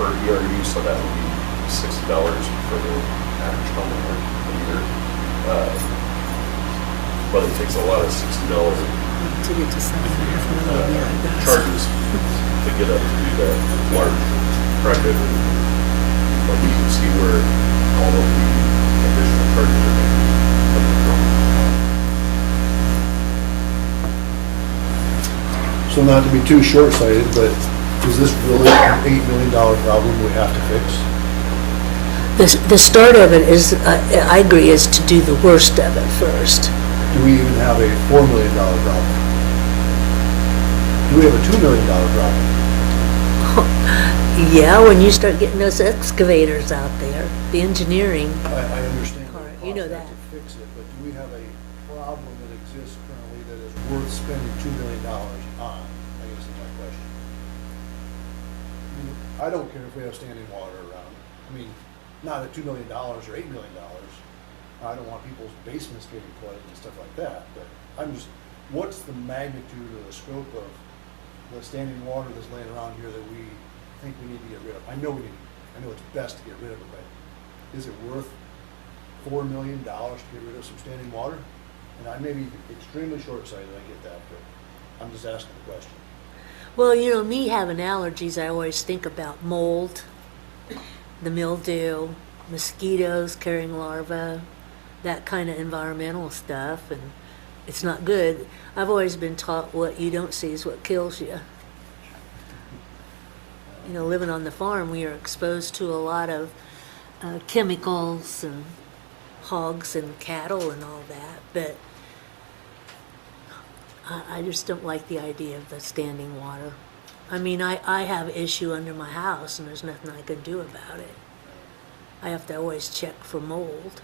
per ERU, so that would be $60 for the average homeowner a year. But it takes a lot of $60 To get to 7.5 million, yeah, it does. charges to get up to do that large project. But you can see where all of the additional charges are going to be coming from. So not to be too short-sighted, but is this really an $8 million problem we have to fix? The start of it is, I agree, is to do the worst of it first. Do we even have a $4 million problem? Do we have a $2 million problem? Yeah, when you start getting those excavators out there, the engineering, I understand. Part, the you know cost that. To fix it, but do we have a problem that exists currently that is worth spending $2 million on? I guess is my question. I don't care if we have standing water around. I mean, not at $2 million or $8 million. I don't want people's basements getting flooded and stuff like that, but I'm just, what's the magnitude or the scope of the standing water that's laying around here that we think we need to get rid of? I know it's best to get rid of it, but is it worth $4 million to get rid of some standing water? And I may be extremely short-sighted, I get that, but I'm just asking the question. well, you know, me having allergies, I always think about mold, the mildew, mosquitoes carrying larvae, that kind of environmental stuff, and it's not good. I've always been taught what you don't see is what kills you. You know, living on the farm, we are exposed to a lot of chemicals and hogs and cattle and all that, but I just don't like the idea of the standing water. I mean, I have issue under my house, and there's nothing I can do about it. I have to always check for mold.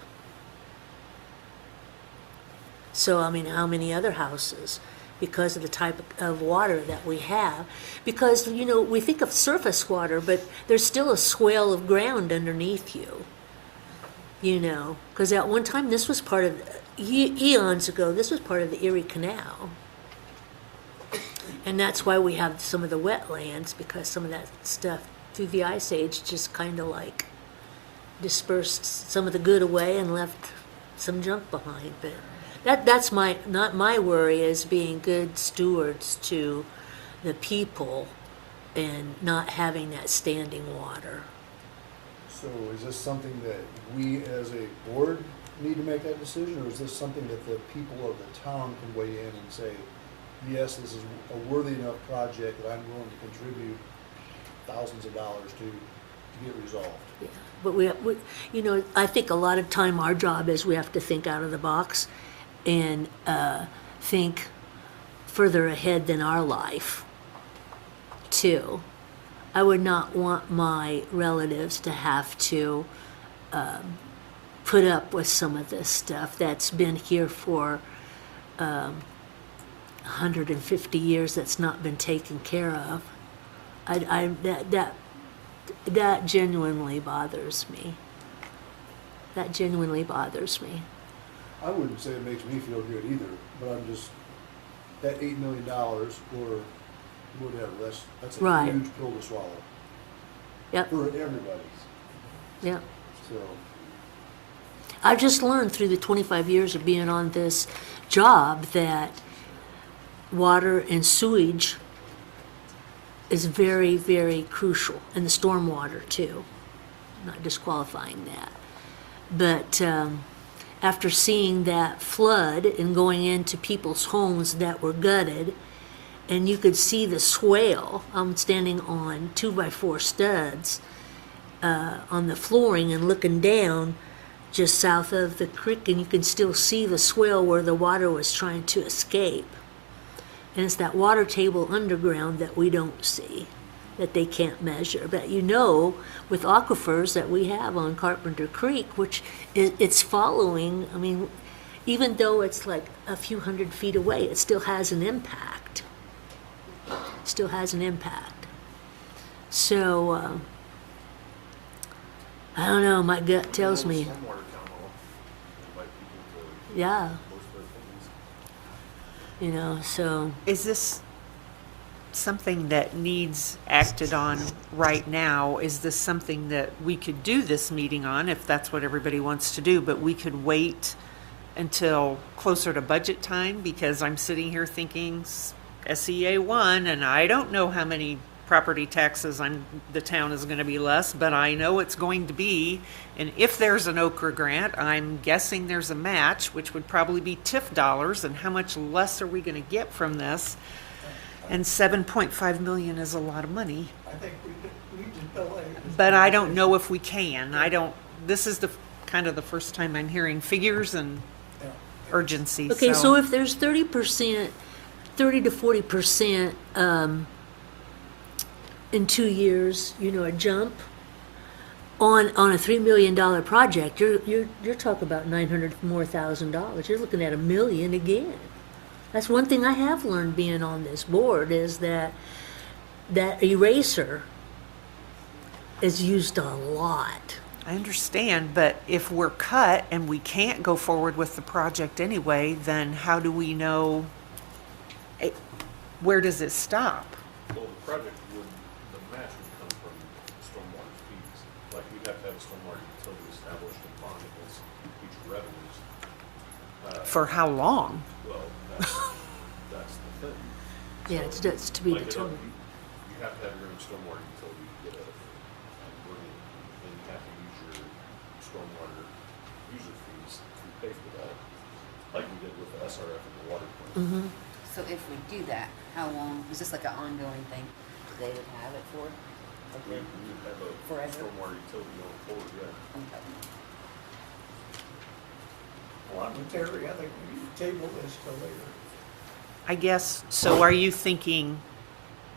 So, I mean, how many other houses because of the type of water that we have. Because, you know, we think of surface water, but there's still a swale of ground underneath you. You know, because at one time this was part of, eons ago, this was part of the Erie Canal. And that's why we have some of the wetlands, because some of that stuff through the Ice Age just kind of like dispersed some of the good away and left some junk behind. But that's not my worry, is being good stewards to the people and not having that standing water. So is this something that we as a board need to make that decision, or is this something that the people of the town can weigh in and say, yes, this is a worthy enough project that I'm willing to contribute thousands of dollars to get resolved? Yeah, but we, you know, I think a lot of time our job is we have to think out of the box and think further ahead than our life, too. I would not want my relatives to have to put up with some of this stuff that's been here for 150 years that's not been taken care of. That genuinely bothers me. That genuinely bothers me. I wouldn't say it makes me feel good either, but I'm just, that $8 million or whatever, that's a Right. huge pill to swallow. Yep. For everybody. Yep. So, I've just learned through the 25 years of being on this job that water and sewage is very, very crucial, and the stormwater too. I'm not disqualifying that. But after seeing that flood and going into people's homes that were gutted, and you could see the swale, I'm standing on 2x4 studs on the flooring and looking down just south of the creek, and you can still see the swale where the water was trying to escape. And it's that water table underground that we don't see, that they can't measure. But you know, with aquifers that we have on Carpenter Creek, which it's following, I mean, even though it's like a few hundred feet away, it still has an impact. Still has an impact. So, I don't know, my gut tells me, yeah. You know, so. Is this something that needs acted on right now? Is this something that we could do this meeting on, if that's what everybody wants to do, but we could wait until closer to budget time? Because I'm sitting here thinking SEA 1, and I don't know how many property taxes the town is going to be less, but I know it's going to be. And if there's an Okra grant, I'm guessing there's a match, which would probably be TIF dollars. And how much less are we going to get from this? And 7.5 million is a lot of money. I think we just delay. But I don't know if we can. This is the kind of the first time I'm hearing figures and urgency. Okay, so if there's 30%, 30 to 40% in 2 years, you know, a jump on a $3 million project, you're talking about $900,000 more. You're looking at $1 million again. That's one thing I have learned being on this board, is that eraser is used a lot. I understand, but if we're cut and we can't go forward with the project anyway, then how do we know, where does it stop? Well, the project the match would come from stormwater fees. Like, we'd have to have a stormwater utility established in bond against future revenues. For how long? Well, that's the thing. Yeah, So, it's to be like, determined. You have to have your own stormwater utility to get a grant, and you have to use your stormwater user fees to pay for that, like we did with the SRF and the water plant. So if we do that, how long, is this like an ongoing thing they would have it for? We would have a Forever? stormwater utility going forward, yeah. Okay. Well, I'm with Terry, I think we need to table this till later. I guess, so are you thinking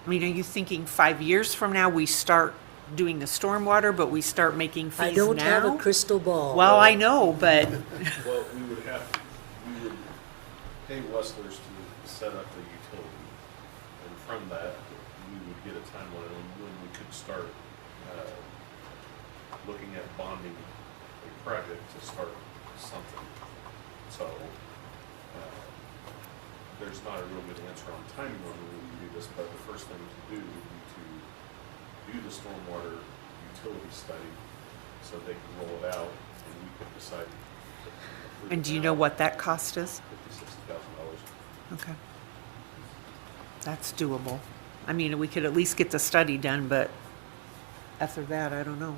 5 years from now we start doing the stormwater, but we start making fees now? I don't have a crystal ball. Well, I know, but Well, we would pay Westlers to set up the utility. And from that, we would get a timeline on when we could start looking at bonding a project to start something. So there's not a real good answer on timing on when we do this, but the first thing to do would be to do the stormwater utility study so they can roll it out and we could decide. And do you know what that cost is? $50,000, $60,000. Okay. That's doable. I mean, we could at least get the study done, but after that, I don't know.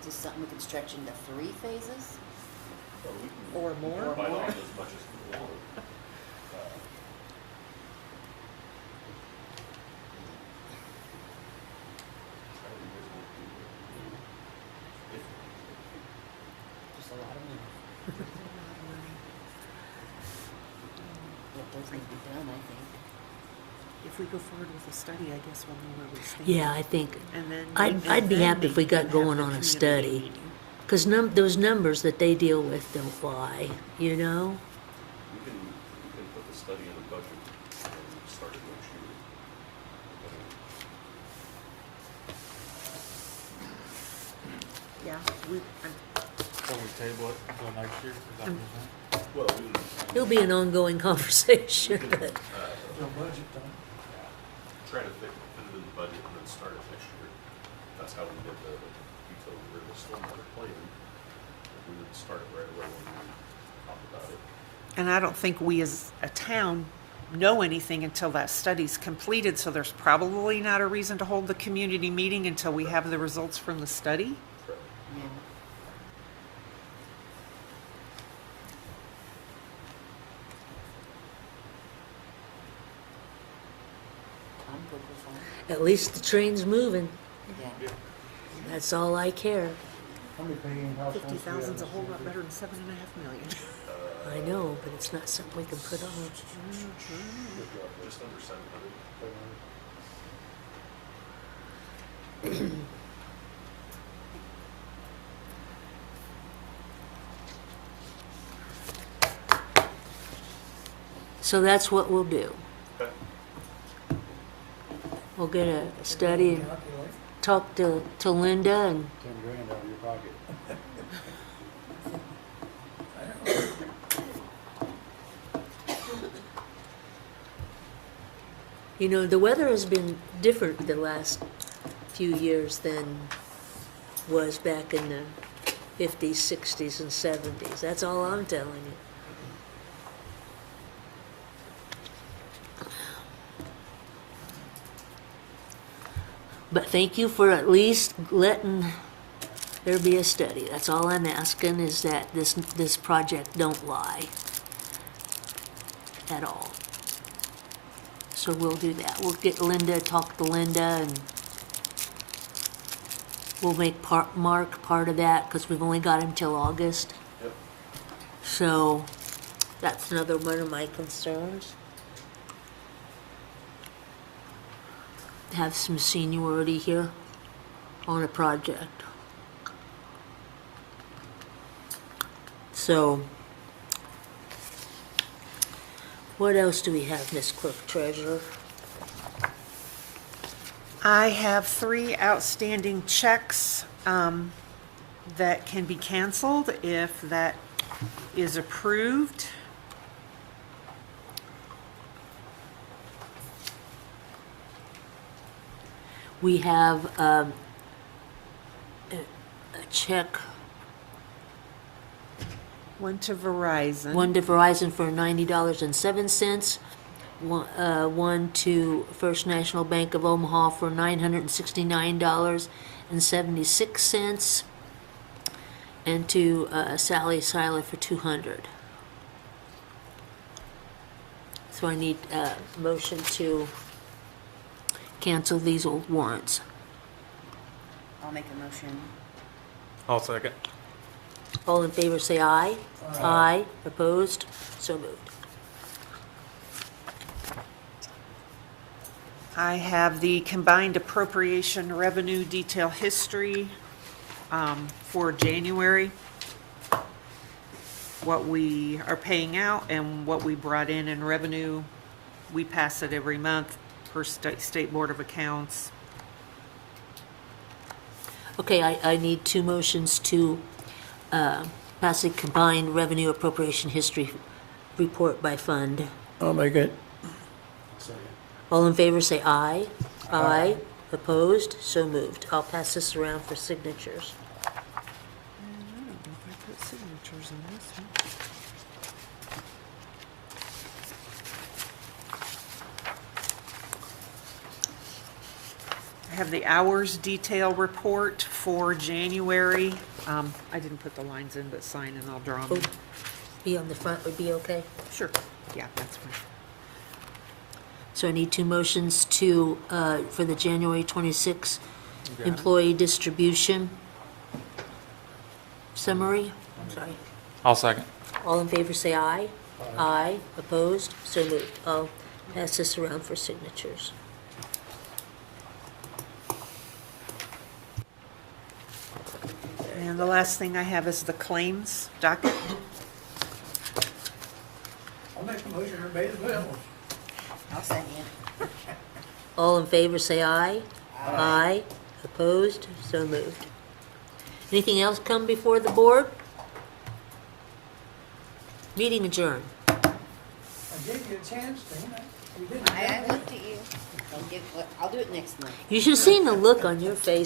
Is this something we could stretch into 3 phases? Or we can Or more? bite off as much as we want. Just a lot of money. It does need to be done, I think. If we go forward with a study, I guess we'll know where we stand. Yeah, I think, And then I'd be happy if we got have going the on a community study. meeting. Because those numbers that they deal with don't lie, you know? We can put the study in a budget and start it next year. Yeah, So we table it until next year, is that what you're saying? Well, we can It'll be an ongoing conversation, but No budget done. try to fit it in the budget and then start it next year. That's how we did the utility or the stormwater plan. We would start it right away when we talk about it. and I don't think we as a town know anything until that study's completed, so there's probably not a reason to hold the community meeting until we have the results from the study. Correct. Yeah. I'm good with that. at least the train's moving. Yeah. That's all I care. How many paying households? 50,000's a whole lot better than 7.5 million. I know, but it's not something we can put on. Just under 700. So that's what we'll do. Okay. We'll get a study and talk to Linda and 10 grand out of your pocket. you know, the weather has been different the last few years than was back in the 50s, 60s, and 70s. That's all I'm telling you. But thank you for at least letting there be a study. That's all I'm asking, is that this project don't lie at all. So we'll do that. We'll get Linda, talk to Linda, and we'll make Mark part of that, because we've only got him till August. Yep. So that's another one of my concerns. Have some seniority here on a project. So, what else do we have, Miss Clerk Treasurer? I have 3 outstanding checks that can be canceled if that is approved. We have a check, One to Verizon. one to Verizon for $90.07, one to First National Bank of Omaha for $969.76, and to Sally Seiler for $200. So I need a motion to cancel these old warrants. I'll make a motion. I'll second. All in favor, say aye. Aye. Opposed? So moved. I have the combined appropriation revenue detail history for January. what we are paying out and what we brought in revenue. We pass it every month per State Board of Accounts. Okay, I need two motions to pass a combined revenue appropriation history report by fund. I'll make it. All in favor, say aye. Aye. Opposed? So moved. I'll pass this around for signatures. I don't know if I put signatures on this one. I have the hours detail report for January. I didn't put the lines in, but sign and I'll draw them. Be on the front would be okay? Sure. Yeah, that's fine. So I need two motions to, for the January 26 Okay. employee distribution summary. I'm sorry. I'll second. All in favor, say aye. Aye. Opposed? So moved. I'll pass this around for signatures. And the last thing I have is the claims docket. I'll make a motion to pay the bills. I'll second. All in favor, say aye. Aye. Opposed? So moved. Anything else come before the board? Meeting adjourned. I gave you a chance, didn't I? You didn't. I looked at you. I'll do it next month. You should have seen the look on your face